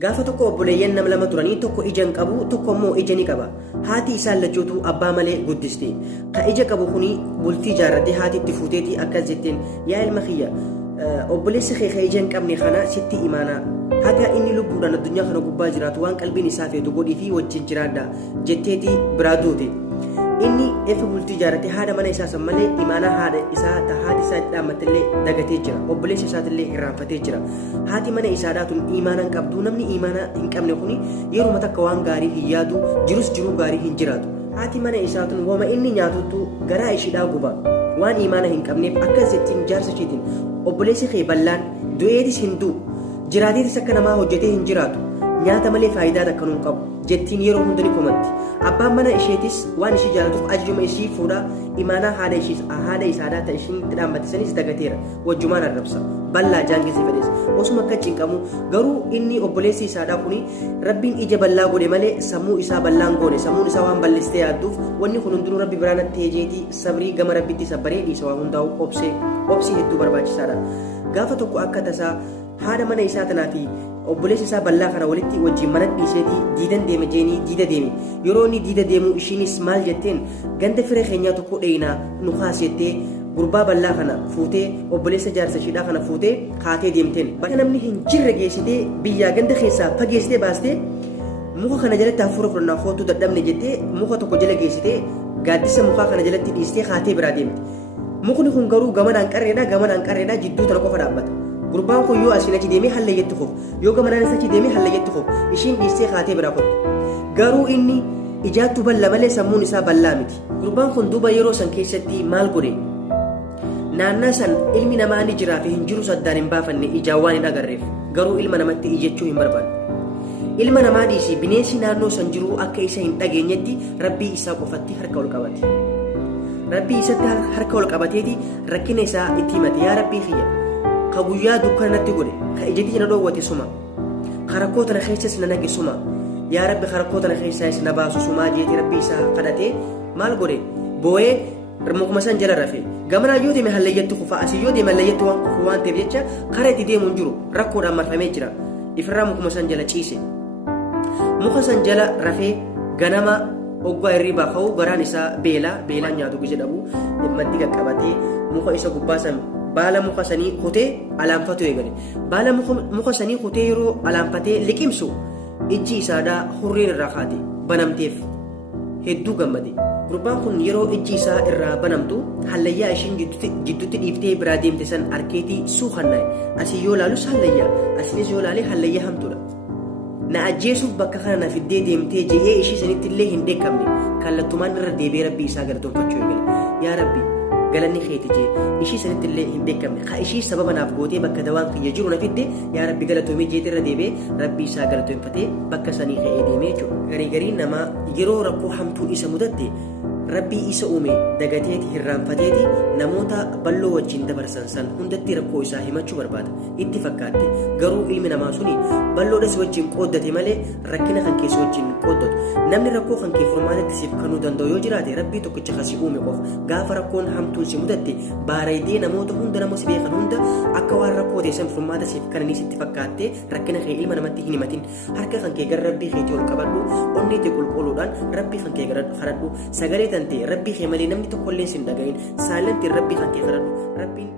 Gaafa tokko obboleeyyan nama lama turanii tokko ija hin qabu tokko immoo ija ni qaba. Haati isaan lachuutu abbaa malee guddiste. Ka ija qabu kuni bultii jaarratee haati itti fuuteeti akkas jetteen yaa ilma kiyya obboleessi kee ka ija hin qabne kana sitti imaanaa haga inni lubbuudhaan addunyaa kana gubbaa jiraatu waan qalbiin isaa feetu godhii fi wajjin jiraadha jetteeti biraa duute. Inni efa bultii jaarratee haadha mana isaa san malee imaanaa haadha isaa ta haati isaa itti dhaammattillee dagatee jira. Obboleessi isaatillee irraanfatee jira. Haati mana isaadhaatun imaanaa hin qabdu namni imaanaa hin qabne kuni yeruma takka waan gaarii hin yaadu jirus jiruu gaarii hin jiraatu. Haati mana isaatun wama inni nyaatuttu garaa ishiidhaa guba waan imaana hin qabneef akkas jettiin jaarsa isheetiin obboleessi kee ballaan du'eetis hin du'u jiraateetis akka namaa hojjetee hin jiraatu nyaata malee faayidaa takka nuun qabu jettiin yeroo hunda ni komatti. Abbaan mana isheetis waan ishii jaalatuuf ajjuma ishii fuudhaa imaanaa haadha isaadhaa ta'e ishiin itti dhaammatisanis dagateera wajjumaan arrabsa bal'aa jaangisee fedhes osuma akka cinqamu garuu inni obboleessi isaadhaa kuni rabbiin ija bal'aa godhe malee sammuu isaa bal'aan goone sammuun isaa waan bal'istee yaadduuf wanni kun hundinuu rabbi biraanatti heejeetii sabrii gama rabbitti sabbaree dhiisa waa hundaa'u obsii hedduu barbaachisaadha. Gaafa tokko akka tasaa haadha mana isaa tanaa fi obboleessi isaa bal'aa kana walitti wajjin mana dhiiseetii diidan deeme jeenii diida deeme yeroo inni diida deemu ishiinis maal jetteen ganda firee keenyaa tokko dheeyinaa nu kaas jettee gurbaa bal'aa kana fuutee obboleessa jaarsa ishiidhaa kana fuutee kaatee deemteen bakka namni hin jirre geessitee biyyaa ganda keessaa fageessitee baastee muka kana jalatti hafuura fudhannaa hootuu dadhabne jettee muka tokko jala geessitee gaaddisa mukaa kana jalatti dhiistee kaatee biraa deemte. Mukni kun garuu gamanaan qarreedhaa jidduu tana qofa dhaabbata. Gurbaan kun yoo asiin achi deemee hallayyetti kufu yoo gamanaan achi deemee hallayyetti kufu ishiin dhiistee kaatee biraa kufu. Garuu inni ijaattu bal'aa malee sammuun isaa bal'aa miti. Gurbaan kun duuba yeroo san keessatti maal godhe? Naannaa san ilmi namaa ni jiraa fi hin jiru saddaan hin baafanne ijaan waan hin agarreef garuu ilma namatti ijjechuu hin barbaadu. Ilma namaa dhiisii bineensi naannoo san jiru akka isa hin dhageenyetti rabbii isaa qofatti harka ol qabate. Rabbii isatti harka ol qabateeti rakkina isaa itti himate yaa rabbii kiyya ka guyyaa dukkana natti godhe ka ijatti na dhoowwate suma ka rakkoo tana keessas na nage suma yaa rabbi ka rakkoo tana keessaas na baasu sumaa jeeti rabbii isaa kadhatee maal godhe boo'ee mukuma san jala rafe gamanaa yoo deeme hallayyetti kufa asii yoo deeme hallayyetti waan kufu waan ta'eef jecha karaa itti deemu hin jiru rakkoodhaan marfamee jira ifirraa mukuma san jala ciise muka san jala rafee ganama oggaa hirribaa ka'u garaan isaa beelaan nyaatu gise dhabu maddi qaqqabatee muka isa gubbaa san baala muka sanii kutee alaanfatu eegale baala muka sanii kutee yeroo alaanfatee liqimsu ijji isaadhaa hurriin irraa kaate banamteef hedduu gammade. Gurbaan kun yeroo ijji isaa irraa banamtu hallayyaa ishiin jidduutti dhiiftee biraa deemte san arkeetii suukannaa'e asii yoo laalus hallayyaa asinis yoo laale hallayyaa hamtuudha. Na ajjeesuuf bakka kana na fiddee deemtee jehee ishii sanitti illee hin deekkamne kallattumaan irra deebee rabbii isaa galatoonfachuu eegale yaa rabbi galanni keeti jee ishii sanitti illee hin deekkamne ka ishii sababa naaf gootee bakka dawaan kiyya jiru na fidde yaa rabbi galatoomee jeetii irra deebee rabbii isaa galatoonfatee bakka sanii ka'ee deemee jechuudha. Garii namaa yeroo rakkoo hamtuun isa mudatte rabbii isa uume dagateeti hirraanfateeti namoota balloo wajjin dabarsan san hundatti rakkoo isaa himachuu barbaada itti fakkaatte garuu ilmi namaa suni balloodhas wajjin qooddate malee rakkina kan keessa wajjin qooddatu namni rakkoo kan kee furmaatatti siif kanuu danda'u yoo jiraate rabbii tokkicha kasi uume qofa gaafa rakkoon hamtuun si mudatte baareedee namoota hunda namoota si beekan hunda akka waan rakkoo teessan furmaata siif kananii sitti fakkaatte rakkina kee ilma namatti hin himatin harka kan kee gara rabbii keetii ol qabadhu onneetii qulqulluudhaan rabbii kan kee kadhadhu sagalee tante rabbii kee malee namni tokkollee sin dhagahin saalantiin rabbii kan kee kadhadhu rabbiin